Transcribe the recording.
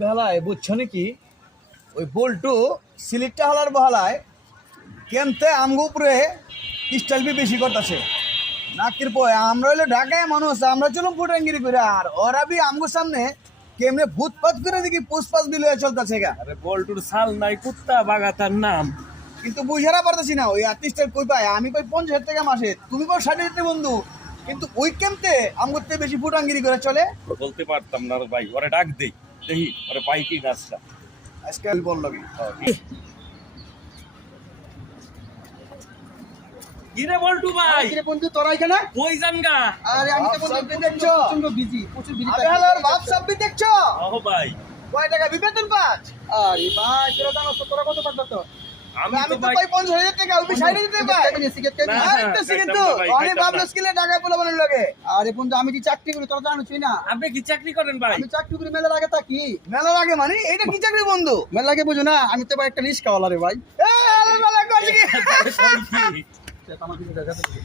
বেহালায় বুঝছ নাকি? ওই বল্টু সিলিকটা হালার বহালায় কেমতে আমগো উপরে স্টাইল বি বেশি করতেছে। নাকির পয় আমরা হইল ঢাকায় মানুষ আমরা চলুন ফুটাঙ্গিরি করে আর ওরা বি আমগো সামনে কেমনে ভূতপাত করে দেখি পুষ্পাস বিল চলতেছে গা। আরে বল্টুর সাল নাই কুত্তা বাগাতার নাম। কিন্তু বুঝারা পারতেছি না ওই আর্টিস্টের কই পায়? আমি কই পঞ্চাশ হাজার টাকা মাসে তুমি কই ষাট হাজার বন্ধু? কিন্তু ওই কেমতে আমগোর থেকে বেশি ফুটাঙ্গিরি করে চলে? বলতে পারতাম না ভাই ওরা ডাক দেই দেখি মানে পাই কি গাছটা। আজকে বলল কি কি রে বল্টু ভাই? কিরে বন্ধু তোরা এখানে? কই যান গা? আরে আমি তো বন্ধু দেখছ? প্রচণ্ড বিজি প্রচুর বিজি আরে হ্যালো বাপ সাব্বি দেখছ? ও ভাই। কয় টাকা? বিবেতন পাঁচ? আরে ভাই তোরা জানো তো তোরা কত পাঁচ তো আমি তো ভাই টাকা? ওই সিগারেট না। অনেক টাকা লাগে। আরে বন্ধু আমি যে চাকরি করি তোরা জানো তুই না। আপনি কি চাকরি করেন ভাই? আমি চাকরি করি মেলার আগে থাকি। মেলা লাগে মানে এটা কি চাকরি বন্ধু? মেলা আগে বুঝো না আমি তো ভাই একটা রিস্ক ওলা রে ভাই। এ, মেলা করছি কি? কি?